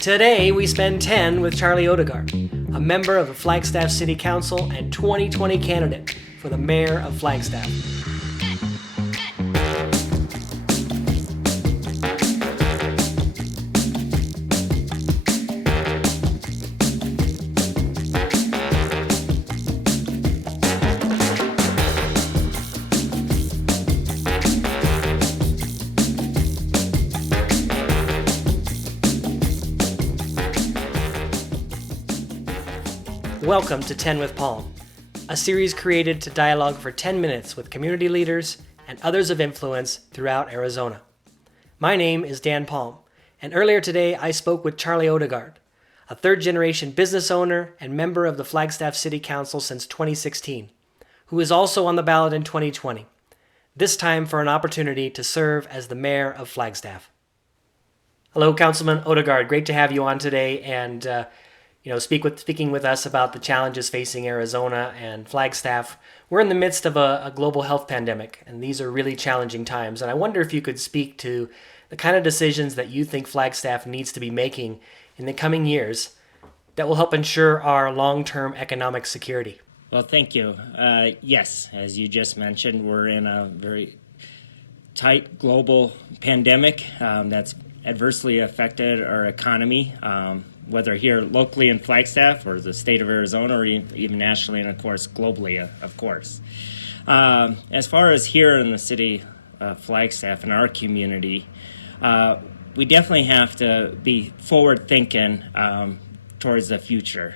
Today, we spend 10 with Charlie Odegaard, a member of the Flagstaff City Council and 2020 candidate for the Mayor of Flagstaff. Welcome to 10 with Palm, a series created to dialogue for 10 minutes with community leaders and others of influence throughout Arizona. My name is Dan Palm, and earlier today I spoke with Charlie Odegaard, a third-generation business owner and member of the Flagstaff City Council since 2016, who is also on the ballot in 2020, this time for an opportunity to serve as the Mayor of Flagstaff. Hello, Councilman Odegaard. Great to have you on today and speaking with us about the challenges facing Arizona and Flagstaff. We're in the midst of a global health pandemic, and these are really challenging times. And I wonder if you could speak to the kind of decisions that you think Flagstaff needs to be making in the coming years that will help ensure our long-term economic security. Well, thank you. Yes, as you just mentioned, we're in a very tight global pandemic that's adversely affected our economy. Whether here locally in Flagstaff or the state of Arizona or even nationally and, of course, globally, of course. As far as here in the city of Flagstaff and our community, we definitely have to be forward-thinking towards the future.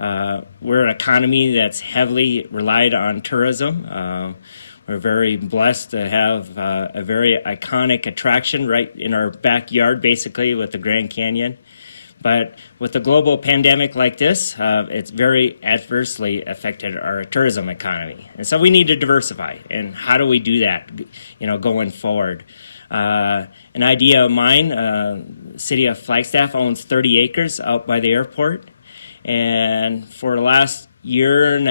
We're an economy that's heavily relied on tourism. We're very blessed to have a very iconic attraction right in our backyard, basically, with the Grand Canyon. But with a global pandemic like this, it's very adversely affected our tourism economy. And so we need to diversify. And how do we do that, going forward? An idea of mine, the city of Flagstaff owns 30 acres out by the airport. And for the last year and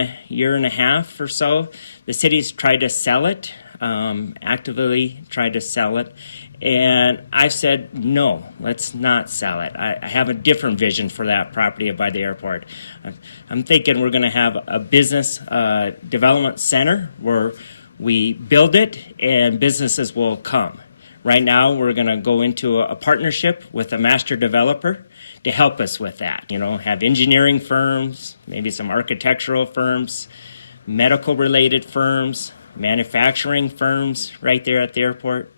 a half or so, the city's tried to sell it, actively tried to sell it. And I've said, no, let's not sell it. I have a different vision for that property by the airport. I'm thinking we're going to have a business development center where we build it and businesses will come. Right now, we're going to go into a partnership with a master developer to help us with that. Have engineering firms, maybe some architectural firms, medical-related firms, manufacturing firms right there at the airport.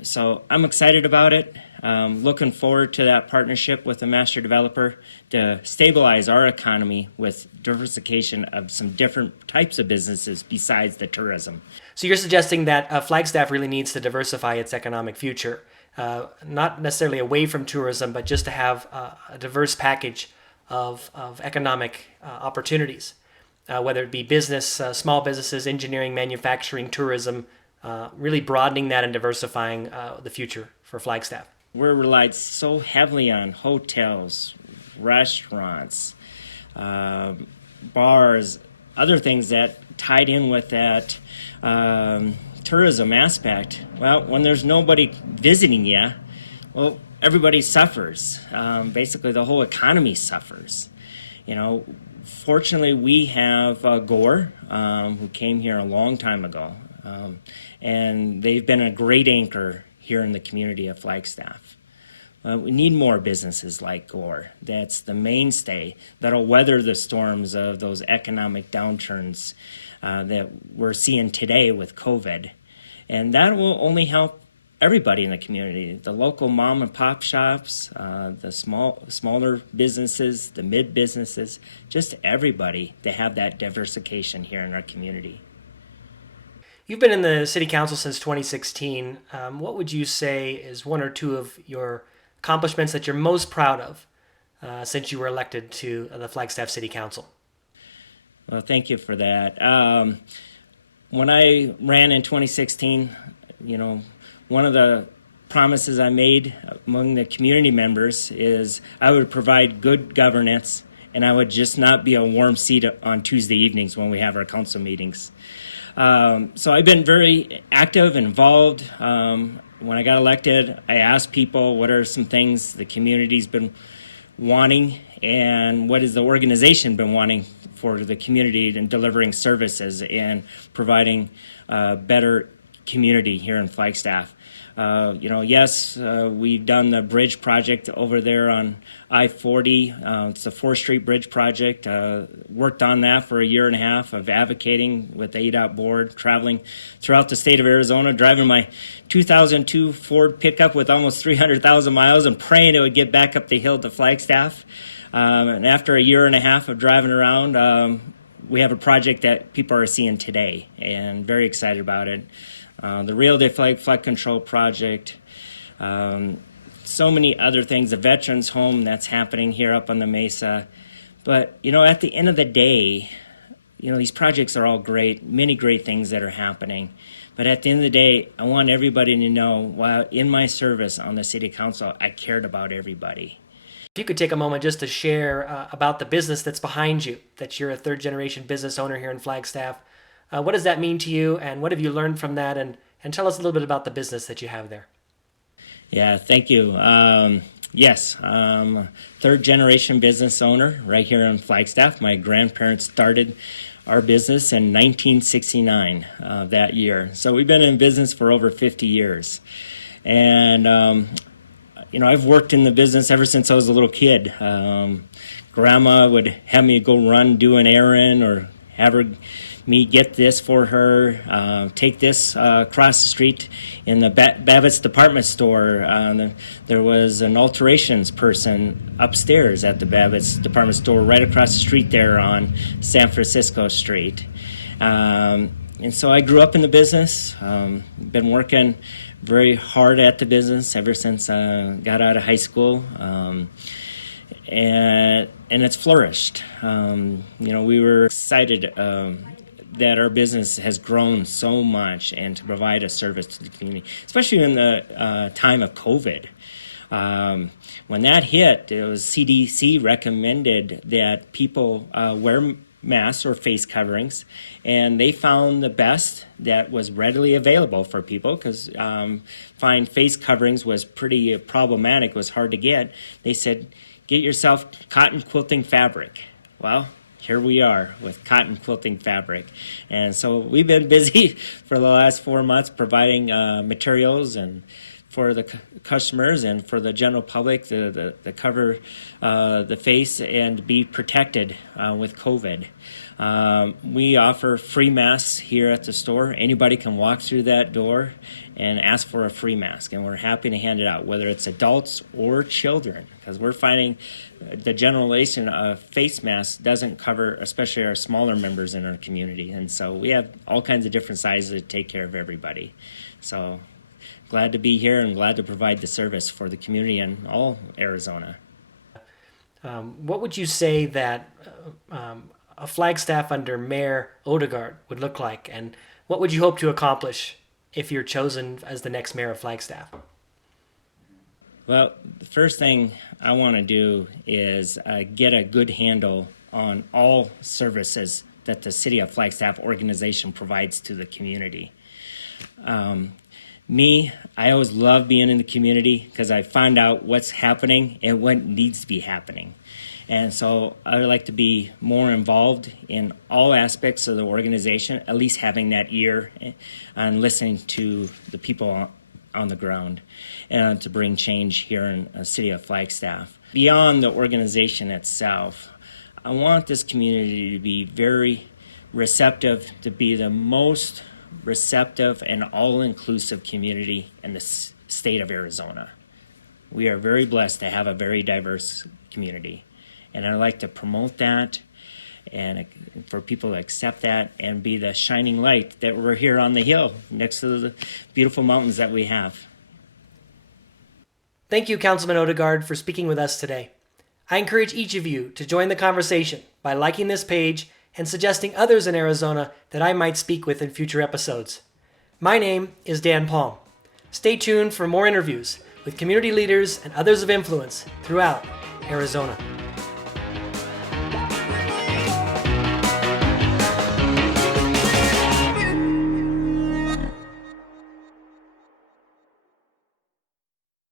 So I'm excited about it. Looking forward to that partnership with the master developer to stabilize our economy with diversification of some different types of businesses besides the tourism. So you're suggesting that Flagstaff really needs to diversify its economic future, not necessarily away from tourism, but just to have a diverse package of economic opportunities, whether it be business, small businesses, engineering, manufacturing, tourism, really broadening that and diversifying the future for Flagstaff. We're relied so heavily on hotels, restaurants, bars, other things that tied in with that tourism aspect. Well, when there's nobody visiting you, well, everybody suffers. Basically, the whole economy suffers. Fortunately, we have Gore, who came here a long time ago. And they've been a great anchor here in the community of Flagstaff. We need more businesses like Gore. That's the mainstay that'll weather the storms of those economic downturns that we're seeing today with COVID. And that will only help everybody in the community, the local mom and pop shops, the smaller businesses, the mid businesses, just everybody to have that diversification here in our community. You've been in the City Council since 2016. What would you say is one or two of your accomplishments that you're most proud of since you were elected to the Flagstaff City Council? Well, thank you for that. When I ran in 2016, one of the promises I made among the community members is I would provide good governance and I would just not be a warm seat on Tuesday evenings when we have our council meetings. So I've been very active, involved when I got elected, I asked people what are some things the community's been wanting and what has the organization been wanting for the community and delivering services and providing better community here in Flagstaff. Yes, we've done the bridge project over there on I-40. It's the 4th Street Bridge project. Worked on that for a year and a half of advocating with the ADOT board, traveling throughout the state of Arizona, driving my 2002 Ford pickup with almost 300,000 miles and praying it would get back up the hill to Flagstaff. And after a year and a half of driving around, we have a project that people are seeing today and very excited about it. The Real Day Flood Control Project, so many other things, the Veterans Home that's happening here up on the Mesa. But, at the end of the day, these projects are all great, many great things that are happening. But at the end of the day, I want everybody to know, while in my service on the City Council, I cared about everybody. If you could take a moment just to share about the business that's behind you, that you're a third-generation business owner here in Flagstaff. What does that mean to you, and what have you learned from that? And tell us a little bit about the business that you have there. Yeah, thank you. Yes, I'm a third-generation business owner right here in Flagstaff. My grandparents started our business in 1969 that year. So we've been in business for over 50 years. And, I've worked in the business ever since I was a little kid. Grandma would have me go do an errand or have me get this for her, take this across the street in the Babbitt's department store. There was an alterations person upstairs at the Babbitt's department store right across the street there on San Francisco Street. And so I grew up in the business, been working very hard at the business ever since I got out of high school. And it's flourished. We were excited that our business has grown so much and to provide a service to the community, especially in the time of COVID. When that hit, it was CDC recommended that people wear masks or face coverings, and they found the best that was readily available for people because find face coverings was pretty problematic, was hard to get. They said, get yourself cotton quilting fabric. Well, here we are with cotton quilting fabric. And so we've been busy for the last 4 months providing materials and for the customers and for the general public to cover the face and be protected with COVID. We offer free masks here at the store. Anybody can walk through that door and ask for a free mask, and we're happy to hand it out, whether it's adults or children, because we're finding the generalization of face masks doesn't cover especially our smaller members in our community, and so we have all kinds of different sizes to take care of everybody. So glad to be here and glad to provide the service for the community in all Arizona. What would you say that a Flagstaff under Mayor Odegaard would look like, and what would you hope to accomplish if you're chosen as the next mayor of Flagstaff? Well, the first thing I want to do is get a good handle on all services that the City of Flagstaff organization provides to the community. I always love being in the community because I find out what's happening and what needs to be happening. And so I would like to be more involved in all aspects of the organization, at least having that ear and listening to the people on the ground and to bring change here in the City of Flagstaff. Beyond the organization itself, I want this community to be very receptive, to be the most receptive and all-inclusive community in the state of Arizona. We are very blessed to have a very diverse community, and I'd like to promote that and for people to accept that and be the shining light that we're here on the hill next to the beautiful mountains that we have. Thank you, Councilman Odegaard, for speaking with us today. I encourage each of you to join the conversation by liking this page and suggesting others in Arizona that I might speak with in future episodes. My name is Dan Palm. Stay tuned for more interviews with community leaders and others of influence throughout Arizona.